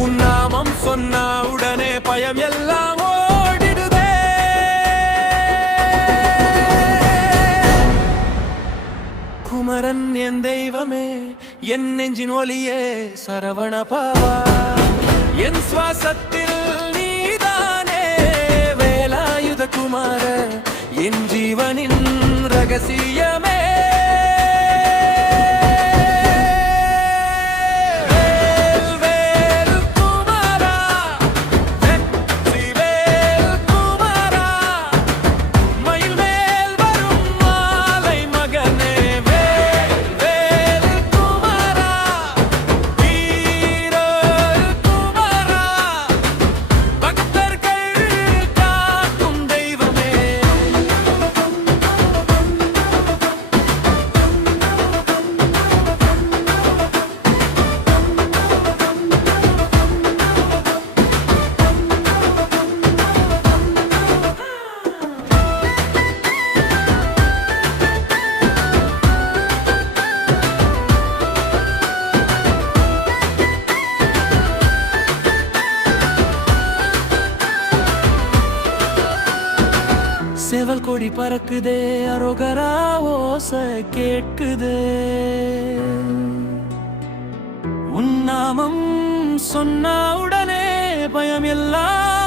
உன் நாமம் சொன்ன உடனே பயம் எல்லாம் ஓடிடுதே. குமரன் என் தெய்வமே, என் நெஞ்சின் ஒலியே, சரவண பாவா என் சுவாசத்தில் நீதானே. வேலாயுத குமார என் ஜீவனின் ரகசியமே. செவல் கொடி பறக்குதே, அரோகரா ஓசை கேட்குதே. உன் நாமம் சொன்ன உடனே பயம் எல்லாம்